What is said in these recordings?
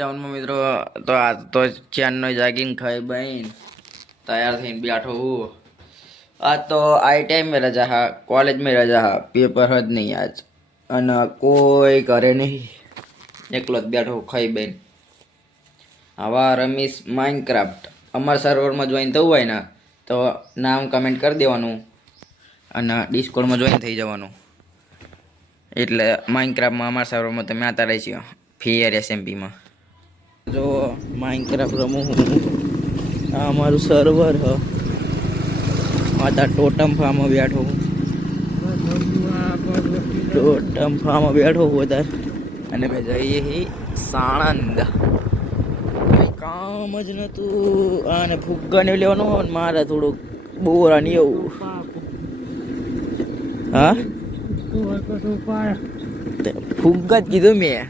જવાનું મિત્રો તો આ તો ચારનો જાગીને ખાઈ બહીન તૈયાર થઈને બેઠો હું આ તો આઈ ટાઈમ में रजा हा कॉलेज में रजा हा पेपर જ નહીં આજ અને કોઈ કરે નહીં એકલો જ બેઠો ખાઈ બહીન આવા રમીશ માઇનક્રાફ્ટ અમારા સર્વરમાં જોઈન થવું હોય ને તો નામ કમેન્ટ કરી દેવાનું અને ડિસ્કોર્ડમાં જોઈન થઈ જવાનું એટલે માઇનક્રાફ્ટમાં અમારા સર્વરમાં તમે આતા રહી છો ફિયર એસએમપીમાં જો માઇનક્રાફ્ટ રમું હું આ અમારું સર્વર હ આ ટોટમ ફાર્મમાં બેઠો હું ટોટમ ફાર્મમાં બેઠો હું અત્યારે અને મેં જઈએ હી સાણંદ કંઈ કામ જ નહોતું અને ફુગ્ગાને લેવાનું હોય ને મારે થોડુંક બોરા ને એવું હા ફુગ્ગા જ કીધું મેં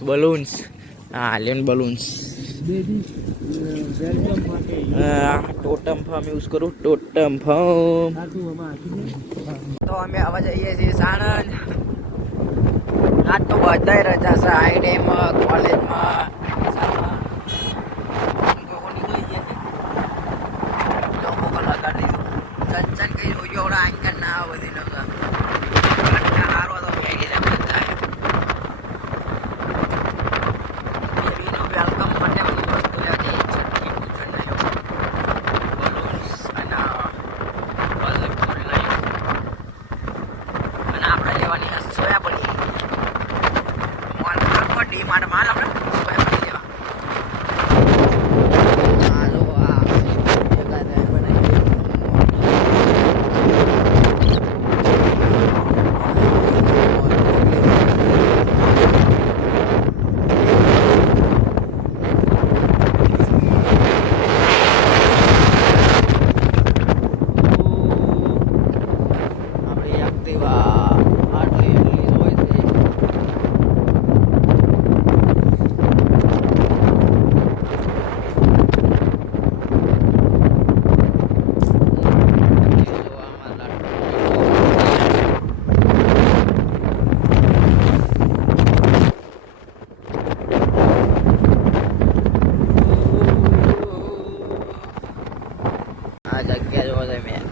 બલૂન્સ હા લેન બલૂન્સ ટોટમ ફાર્મ યુઝ કરું ટોટમ ફાર્મ તો અમે આવા જઈએ છીએ સાણંદ આજ તો બધાય રજા છે આઈડીમાં કોલેજમાં કઈ રોજો આંકર ના આવે બધી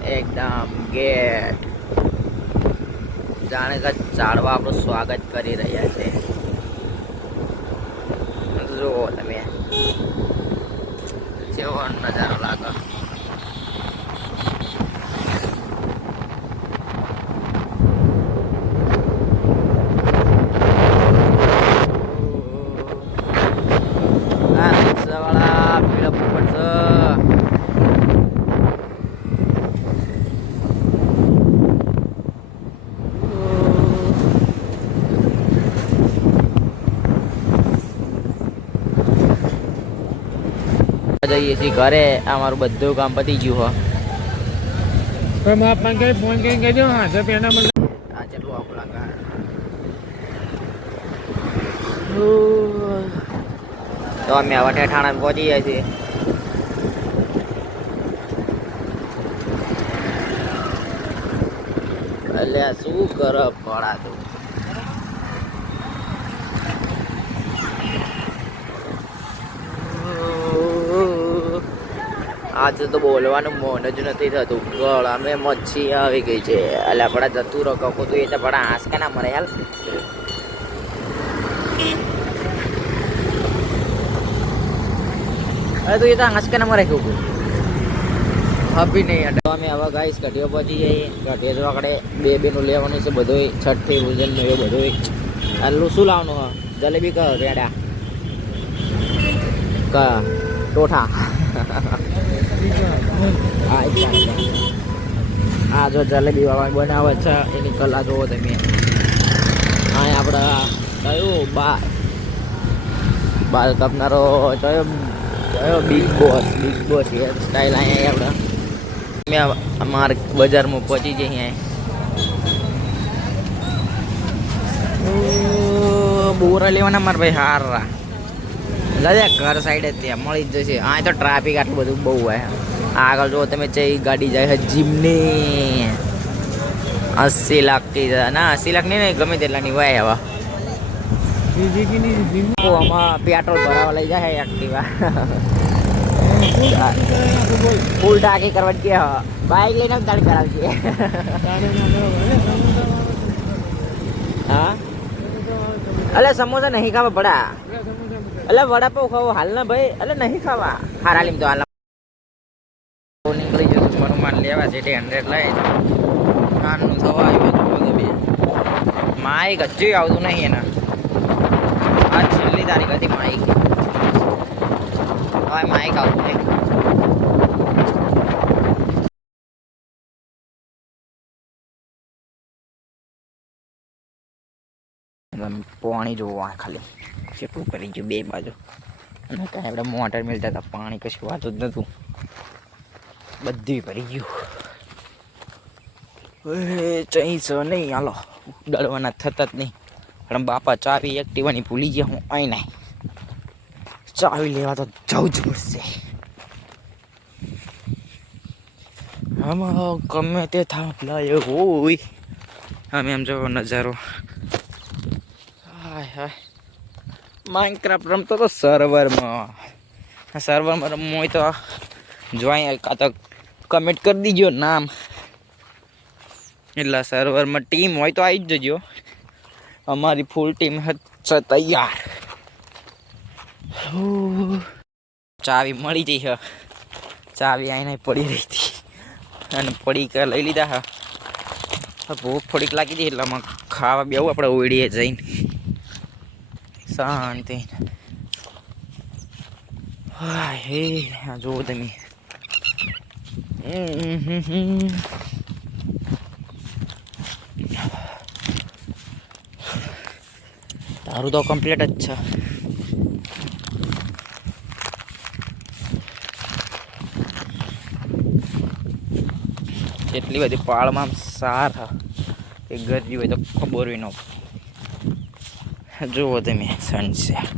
એકદમ ગેટ જાણે કે ઝાડવા આપણું સ્વાગત કરી રહ્યા છે જુઓ તમે કેવો નજારો લાગે રિક્ષાવાળા પીળા પોપટ છે જઈએ છીએ ઘરે અમારું બધું કામ પતી ગયું હો ફોન કરીને કહેજો હા તો પેલા મને આ કેટલું આખું લાગે તો અમે હવે ઠેઠાણા પહોંચી જાય છે એટલે શું કરે પડાતું આજે તો બોલવાનું મન જ નથી થતું ગળામાં મચ્છી આવી ગઈ છે એટલે આપણા જતું રખો તો એ તો પડા આંસકા ના મરે હાલ અરે તો એ તો આંસકા ના મરે કહું હપી નહીં એટલે અમે આવા ગાઈશ ઘટીઓ પહોંચી જઈએ ઘટીએ તો આપણે બેનું લેવાનું છે બધું છઠ્ઠી ભોજનનું એ બધું આટલું શું લાવવાનું હા જલેબી કર રેડા કા ટોઠા આ જો જલેબી વાળા બનાવે છે એની કલા જોવો તમે આ આપણા કયું બાલ કાપનારો કયો બિગ બોસ હેર સ્ટાઈલ અહીંયા આપણે અમારે બજારમાં પહોંચી જઈએ બોરા લેવાના મારા ભાઈ હારા દાદા ઘર સાઈડ જ ત્યાં મળી જ જશે આ તો ટ્રાફિક આટલું બધું બહુ હોય આગળ જો તમે ચઈ ગાડી જાય જીમની 80 લાખ ના 80 લાખ નહીં ગમે તેટલાની હોય હવે આમાં પેટ્રોલ ભરાવા લઈ જાય એક્ટિવા ફૂલ ટાંકી કરવા કે બાઇક લઈને તાળી કરાવજે હા અલે સમોસા નહીં ખાવા બડા અલે વડાપાવ ખાવો હાલ ના ભાઈ અલે નહીં ખાવા હારા લીમ તો હાલ નીકળી જતું મારું માન લેવા છે 100 લઈ નાનું થવા આવ્યું બે માઈક હજુ આવતું નહીં એના આ છેલ્લી તારીખ હતી માઈક હવે માઈક આવતું નહીં પાણી જોવા ખાલી કેટલું કરી ગયું બે બાજુ અને કાંઈ આપણે મોટર મિલતા હતા પાણી કશું વાતું જ નહોતું બધી ભરી ગયું ચઈ છે નહીં હાલો દળવાના થતા જ નહીં પણ બાપા ચાવી એક્ટિવાની ભૂલી ગયા હું અહીં નહીં ચાવી લેવા તો જવું જ પડશે આમાં ગમે તે થાંભલા હોય અમે એમ જો નજારો હાય હાય માઇનક્રાફ્ટ રમતો તો સર્વરમાં રમવું હોય તો જોઈ કાં તો કમેન્ટ કરી દીજો નામ એટલે સર્વરમાં ટીમ હોય તો આવી જ જજો અમારી ફૂલ ટીમ છે તૈયાર ચાવી મળી જઈ છે ચાવી આઈને પડી રહી હતી અને પડીક લઈ લીધા હા ભૂખ થોડીક લાગી હતી એટલે આમાં ખાવા બેવું આપણે ઓળીએ જઈને શાંતિ હા હે જુઓ તમે તારું તો કમ્પ્લીટ જ છે એટલી બધી પાળમાં સાર કે ગરજી હોય તો ખબર હોય ન જુઓ તમે સનસેટ